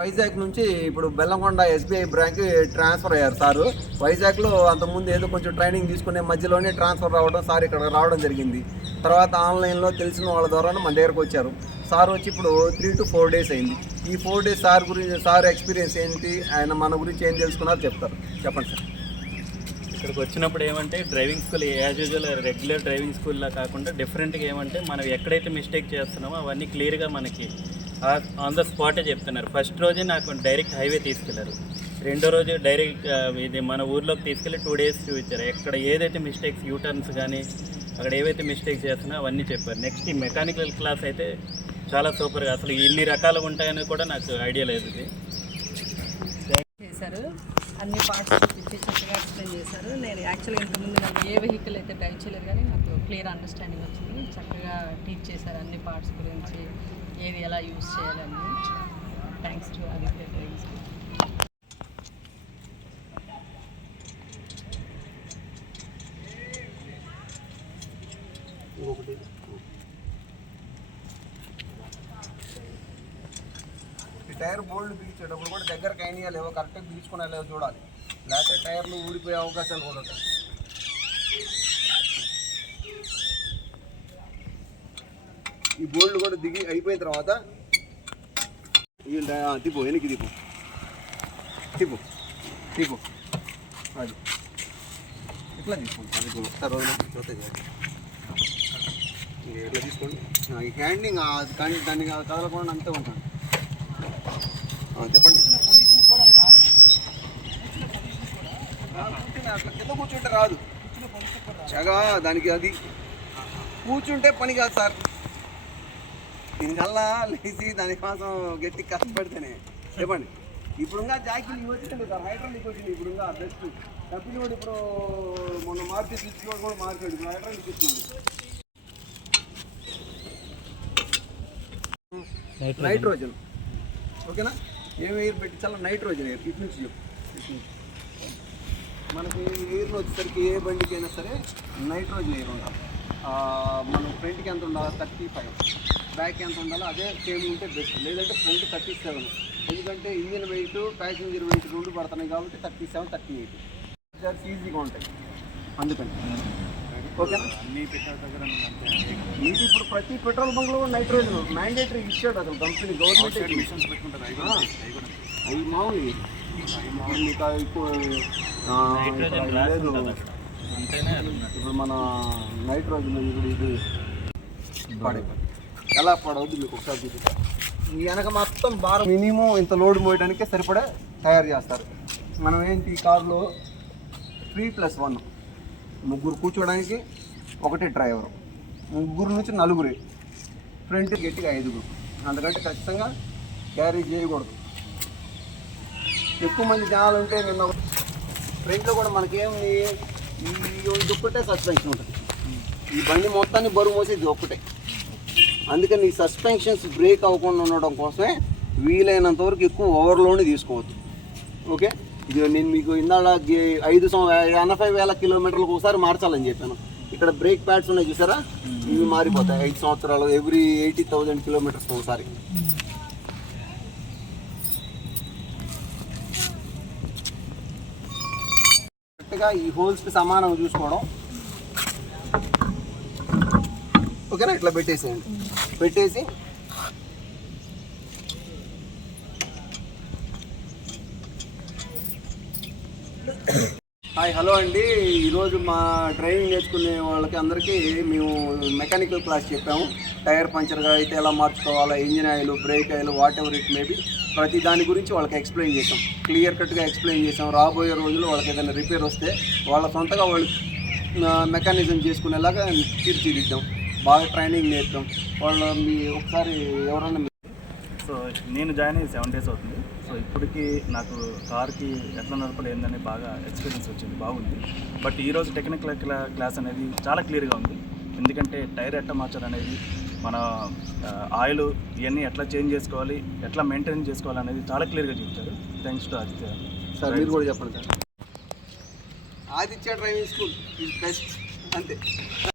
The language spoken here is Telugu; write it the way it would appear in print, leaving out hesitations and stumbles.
వైజాగ్ నుంచి ఇప్పుడు బెల్లంకొండ ఎస్బీఐ బ్యాంక్ ట్రాన్స్ఫర్ అయ్యారు సారు. వైజాగ్లో అంతకుముందు ఏదో కొంచెం ట్రైనింగ్ తీసుకునే మధ్యలోనే ట్రాన్స్ఫర్ రావడం, సార్ ఇక్కడ రావడం జరిగింది. తర్వాత ఆన్లైన్లో తెలిసిన వాళ్ళ ద్వారా మన దగ్గరకు వచ్చారు. సార్ వచ్చి ఇప్పుడు 3 to 4 days అయింది. ఈ 4 days సార్ గురించి, సార్ ఎక్స్పీరియన్స్ ఏంటి, ఆయన మన గురించి ఏం తెలుసుకున్నారో చెప్తారు. చెప్పండి సార్. ఇక్కడికి వచ్చినప్పుడు ఏమంటే driving school as usual regular driving స్కూల్లా కాకుండా డిఫరెంట్గా ఏమంటే మనం ఎక్కడైతే మిస్టేక్ చేస్తున్నామో అవన్నీ క్లియర్గా మనకి ఆన్ ద స్పాటే చెప్తున్నారు. ఫస్ట్ రోజే నాకు డైరెక్ట్ హైవే తీసుకెళ్లారు. రెండో రోజు డైరెక్ట్ ఇది మన ఊర్లోకి తీసుకెళ్ళి 2 days చూపించారు. ఎక్కడ ఏదైతే మిస్టేక్స్ యూటర్న్స్ కానీ అక్కడ ఏవైతే మిస్టేక్స్ చేస్తున్నా అవన్నీ చెప్పారు. నెక్స్ట్ ఈ మెకానికల్ క్లాస్ అయితే చాలా సూపర్గా, అసలు ఇన్ని రకాలుగా ఉంటాయని కూడా నాకు ఐడియా లేదు. ఇది చేశారు, అన్ని పార్ట్స్ చూపించి చక్కగా ఎక్స్ప్లెయిన్ చేశారు. నేను యాక్చువల్గా ఇంతకుముందు నాకు ఏ వెహికల్ అయితే డ్రైవ్ చేయలేదు, కానీ నాకు క్లియర్ అండర్స్టాండింగ్ వచ్చింది. చక్కగా టీచ్ చేశారు అన్ని పార్ట్స్ గురించి, ఏది ఎలా యూజ్ చేయాలని. Thanks to Aditya driving school. Tyre bolt బిగించేటప్పుడు కూడా దగ్గరకు అయినా లేవో కరెక్ట్గా బిగించుకునే లేవో చూడాలి, లేకపోతే టైర్లు ఊడిపోయే అవకాశాలు కూడా ఉంటాయి. ఈ బోల్డ్ కూడా దిగి అయిపోయిన తర్వాత తిప్పు, వెనక్కి తిప్పు, తిప్పు తిప్పు, అది ఇట్లా తీసుకోండి. అది ఒకసారి రోజున చూస్తే ఎట్లా తీసుకోండి. ఈ హ్యాండింగ్ దాన్ని కదలకుండా అంతే ఉంటాను. చెప్పండి. అట్లా కింద కూర్చుంటే రాదు, చగా దానికి అది కూర్చుంటే పని కాదు సార్. దీనికల్లా లేచి దానికోసం గట్టి కష్టపడితేనే. చెప్పండి. ఇప్పుడుగా జాకీలు వచ్చింది సార్, హైడ్రాలిక్ వచ్చింది. ఇప్పుడుగా బెస్ట్ కంపెనీ కూడా ఇప్పుడు మొన్న మార్కెట్ ఇచ్చిన కూడా మార్కెట్ ఇప్పుడు హైడ్రాలిక్ ఇచ్చినాడు. నైట్రోజన్ ఓకేనా? ఏమి ఎయిర్ పెట్టించాలో నైట్రోజన్ ఎయిర్. ఇటు నుంచి చెప్పు. మనకి ఎయిర్లో వచ్చేసరికి ఏ బండికి అయినా సరే నైట్రోజన్ ఎయిర్ ఉండాలి. మనం ఫ్రంట్కి ఎంత ఉండాలి 35, బ్యాక్ ఎంత ఉండాలో అదే సేమ్ ఉంటే బెస్ట్. లేదంటే ఫ్రంట్ 37, ఎందుకంటే ఇంజిన్ వెయిట్ ప్యాసింజర్ వెయిట్ 2 పడుతున్నాయి కాబట్టి 37, 38 చార్జ్ ఈజీగా ఉంటాయి. అందుకని ఓకేనా? ఇది ఇప్పుడు ప్రతి పెట్రోల్ బంక్లో నైట్రోజన్ మ్యాండేటరీ ఇచ్చాడు అసలు కంపెనీ, గవర్నమెంట్ అవి మామూలు. మీకు ఎక్కువ లేదు. ఇప్పుడు మన నైట్రోజన్ ఇది పడైపోయింది. ఎలా పడవద్దు మీకు ఒకసారి చూపిస్తాను. ఈ వెనక మొత్తం భారం మినిమం ఇంత లోడ్ మోయడానికే సరిపడా తయారు చేస్తారు. మనం ఏంటి ఈ కారులో 3+1 ముగ్గురు కూర్చోడానికి, ఒకటి డ్రైవరు, ముగ్గురు నుంచి 4, ఫ్రంట్ గట్టిగా 5. అందుకంటే ఖచ్చితంగా క్యారీ చేయకూడదు. ఎక్కువ మంది జనాలు ఉంటే నిన్న ఫ్రంట్లో కూడా మనకేమి ఇది ఒక్కటే సస్పెన్షన్ ఉంటుంది. ఈ బండి మొత్తాన్ని బరువు మోసేది ఒక్కటే. అందుకని ఈ సస్పెన్షన్స్ బ్రేక్ అవ్వకుండా ఉండడం కోసమే వీలైనంత వరకు ఎక్కువ ఓవర్లోడ్ తీసుకోవద్దు. ఓకే, ఇది నేను మీకు ఇందాక 80,000 కిలోమీటర్లకు ఒకసారి మార్చాలని చెప్పాను. ఇక్కడ బ్రేక్ ప్యాడ్స్ ఉన్నాయి చూసారా, ఇవి మారిపోతాయి 5 సంవత్సరాలు, ఎవ్రీ 80,000 కిలోమీటర్స్ ఒకసారి. కరెక్ట్గా ఈ హోల్స్కి సమానంగా చూసుకోవడం. ఓకేనా? ఇట్లా పెట్టేసేయండి. పెట్టేసి హాయ్ హలో అండి. ఈరోజు మా డ్రైవింగ్ నేర్చుకునే వాళ్ళకి అందరికీ మేము మెకానికల్ క్లాస్ చెప్పాము. టైర్ పంచర్గా అయితే ఎలా మార్చుకోవాలా, engine oil, brake oil, whatever it maybe, ప్రతి దాని గురించి వాళ్ళకి ఎక్స్ప్లెయిన్ చేసాం. క్లియర్ కట్గా ఎక్స్ప్లెయిన్ చేసాం. రాబోయే రోజుల్లో వాళ్ళకి ఏదైనా రిపేర్ వస్తే వాళ్ళ సొంతగా వాళ్ళు మెకానిజం చేసుకునేలాగా తీర్చిదిద్దాం. బాగా ట్రైనింగ్ నేర్పాం వాళ్ళు. మీ ఒకసారి ఎవరన్నా సో నేను జాయిన్ అయ్యి 7 days అవుతుంది. సో ఇప్పటికీ నాకు కార్కి ఎట్లా నడపడం ఏందని బాగా ఎక్స్పీరియన్స్ వచ్చింది, బాగుంది. బట్ ఈరోజు టెక్నికల్ క్లాస్ అనేది చాలా క్లియర్గా ఉంది. ఎందుకంటే టైర్ ఎట్లా మార్చాలనేది, మన ఆయిల్ ఇవన్నీ ఎట్లా చేంజ్ చేసుకోవాలి, ఎట్లా మెయింటైన్ చేసుకోవాలి అనేది చాలా క్లియర్గా చూపించారు. Thanks to Aditya sir. మీరు కూడా చెప్పండి sir. Aditya driving school is best అంతే.